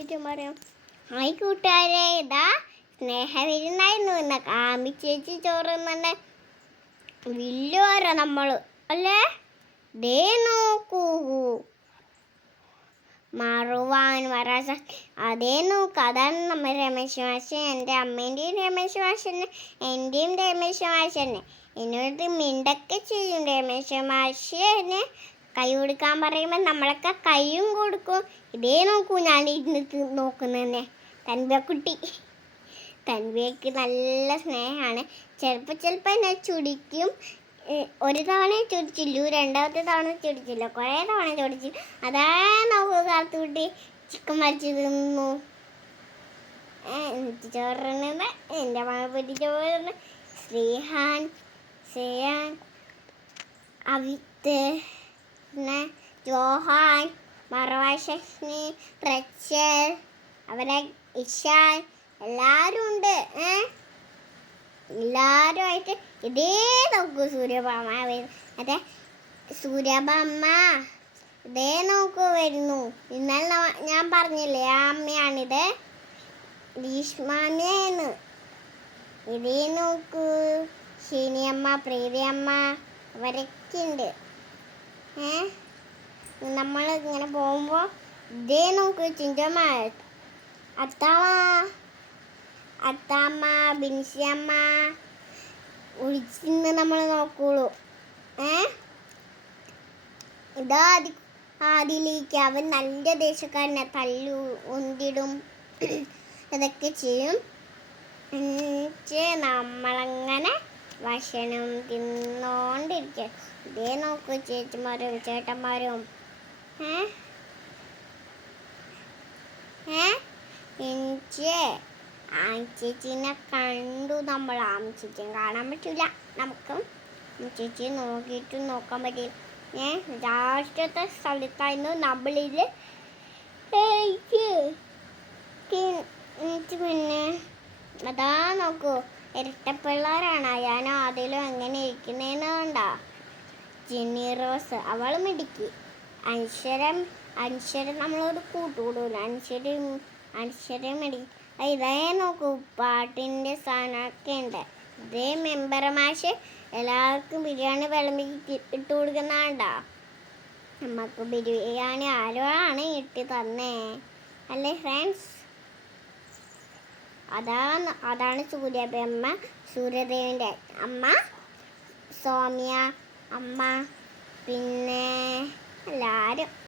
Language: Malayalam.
നോക്കിയിട്ട് പറയും ഹായ് കൂട്ടുകാരെ ഇതാ സ്നേഹവിരുന്നായിരുന്നു ഇന്ന് ആമി ചേച്ചി ചോറ് തന്നെ വലിയ നമ്മൾ അല്ലേ ദേ നോക്കൂ മറുവാൻ വരാസ അതേ നോക്ക് അതാണ് നമ്മൾ രമേശ് മാഷ് എൻ്റെ അമ്മേൻ്റെയും രമേശ് മാഷന് എൻ്റെയും രമേശ് മാഷന് എന്നോട് മിണ്ടൊക്കെ ചെയ്യും രമേശ് മാഷിന് കൈ കൊടുക്കാൻ പറയുമ്പോൾ നമ്മളൊക്കെ കൈയും കൊടുക്കും ഇതേ നോക്കൂ ഞാൻ ഇരുന്ന് നോക്കുന്നതന്നെ തൻവക്കുട്ടി തൻവയ്ക്ക് നല്ല സ്നേഹമാണ് ചിലപ്പോൾ എന്നെ ചുടിക്കും ഒരു തവണ ചൊടിച്ചില്ലു രണ്ടാമത്തെ തവണ ചൊടിച്ചില്ല കുറേ തവണ ചൊടിച്ചു അതാ നോക്കൂ കാത്തുകുട്ടി ചിക്കൻ മരിച്ചു തിന്നു എനിക്ക് ചോറുന്നത് എൻ്റെ മഴപ്പൊരി ചോറുന്ന് ശ്രീഹാൻ അവിത്ത് പിന്നെ ജോഹാൻ മറവാശി പ്രച്ചൽ അവരെ ഇഷാൻ എല്ലാവരും ഉണ്ട് എല്ലാവരുമായിട്ട് ഇതേ നോക്കൂ സൂര്യഭാമ അതെ സൂര്യഭാമ ഇതേ നോക്കൂ വരുന്നു ഇന്നലെ ഞാൻ പറഞ്ഞില്ലേ ആ അമ്മയാണിത് ഭീഷ്മാമ്മയാണ് ഇതേ നോക്കൂ ശനിയമ്മ പ്രീതിയമ്മ അവരൊക്കെ ഉണ്ട് നമ്മൾ ഇങ്ങനെ പോകുമ്പോൾ ഇതേ നോക്കൂ ചിഞ്ചമ്മ അത്താമ്മ ബിൻസിയമ്മ ഒഴിച്ചിന്ന് നമ്മൾ നോക്കുള്ളൂ ഇതാ ആദിലേക്ക് അവൻ നല്ല ദേശക്കാരനെ തല്ലു ഒന്നിടും ഇതൊക്കെ ചെയ്യും നമ്മളങ്ങനെ ഭക്ഷണം തിന്നോണ്ടിരിക്കുക ഇതേ നോക്കൂ ചേച്ചിമാരും ചേട്ടന്മാരും എനിക്ക് ആംചേച്ചീനെ കണ്ടു നമ്മൾ ആംചേച്ചിയെ കാണാൻ പറ്റില്ല നമുക്ക് ചേച്ചിയെ നോക്കാൻ പറ്റില്ല രാഷ്ട്രത്തെ സ്ഥലത്തായിരുന്നു നമ്മളിൽ പിന്നെ അതാ നോക്കൂ ഇരട്ടപ്പിള്ളേരാണ് ഞാനോ അതിലും എങ്ങനെ ഇരിക്കുന്നതെന്ന് കണ്ടാ ജിന്നി റോസ് അവൾ മിടുക്കി അൻഷരം നമ്മളോട് കൂട്ടുകൂടൂല അൻഷരം മിടുക്കി ഇതേ നോക്കൂ പാട്ടിൻ്റെ സാധനമൊക്കെ ഉണ്ട് ഇതേ മെമ്പർ മാഷ് എല്ലാവർക്കും ബിരിയാണി വിളമ്പി ഇട്ട് കൊടുക്കുന്നതാണ്ടാ നമുക്ക് ബിരിയാണി ആരാണ് ഇട്ട് തന്നേ അല്ലേ ഫ്രണ്ട്സ് അതാണ് സൂര്യദേവൻ്റെ അമ്മ സൗമ്യ അമ്മ പിന്നെ എല്ലാവരും